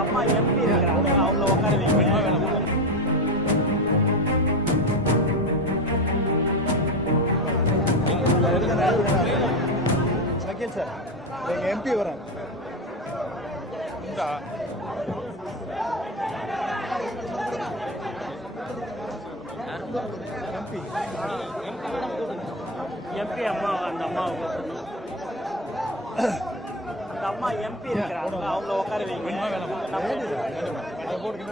அம்மா எம்பி இருக்கிறாங்க? அவங்கள உட்கார வைக்கணும் வக்கீல் சார் எங்கள் எம்பி வராங்க இந்தா எம்பி எம்பி அம்மா அந்த அம்மாவை அம்மா எம்பி இருக்கிறாங்க. அவங்கள உட்கார வைங்க. நம்ம அதை போட்டு